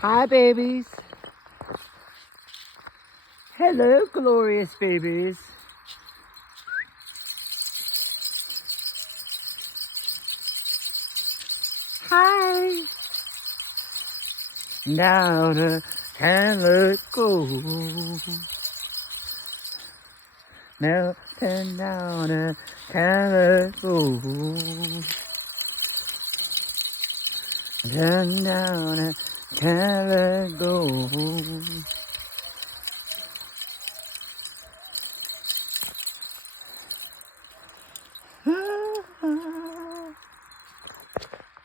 Hi, babies. Hello, glorious babies. Hi. Down a can't go. Melting down a can't go. Down a can't go.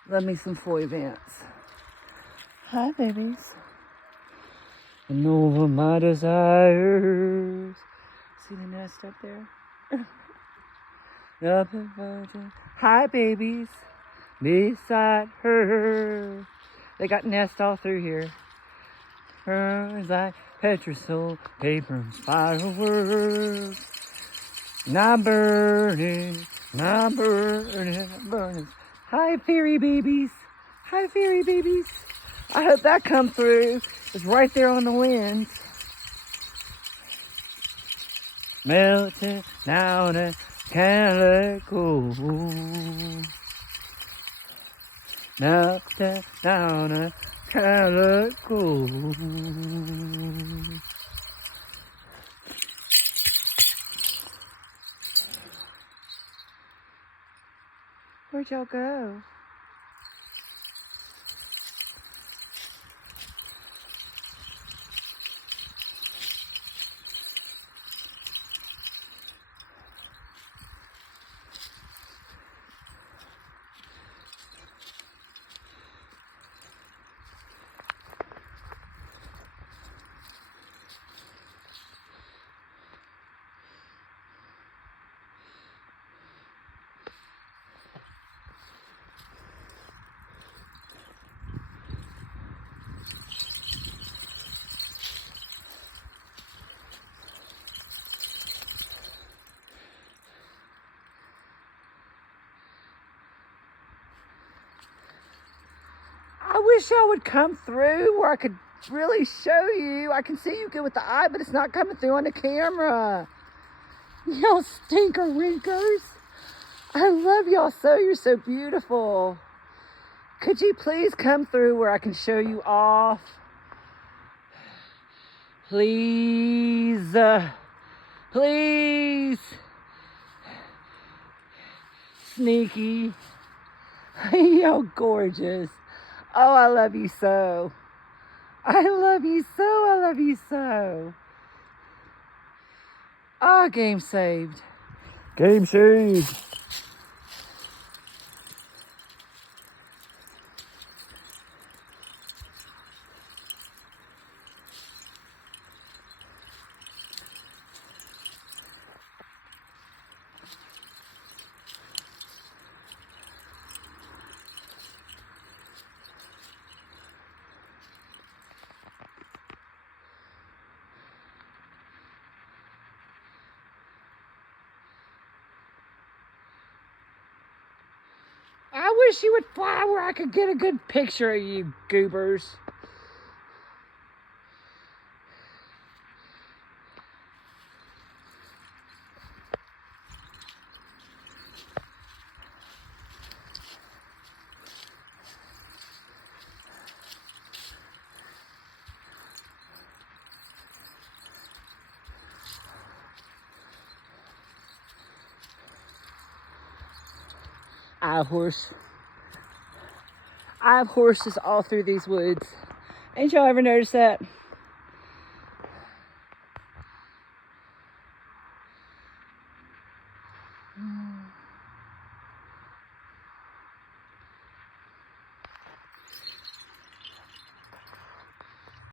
Love me some foy vents. Hi, babies. And over my desires. See the nest up there? Up in virgin. Hi, babies. Beside her. They got nests all through here. Her like petrol, paper, and fireworks. Not burning, not burning, not burning. Hi, fairy babies. Hi, fairy babies. I hope that comes through. It's right there on the lens. Melting down a calico. Melting down a calico. Where'd y'all go? I wish y'all would come through where I could really show you. I can see you good with the eye, but it's not coming through on the camera. Y'all stinker winkers. I love y'all so. You're so beautiful. Could you please come through where I can show you off? Please. Please. Sneaky. Y'all gorgeous. Oh, I love you so. I love you so. I love you so. Ah, game saved. Game saved. I wish you would fly where I could get a good picture of you goobers. I have horses all through these woods. Ain't y'all ever noticed that?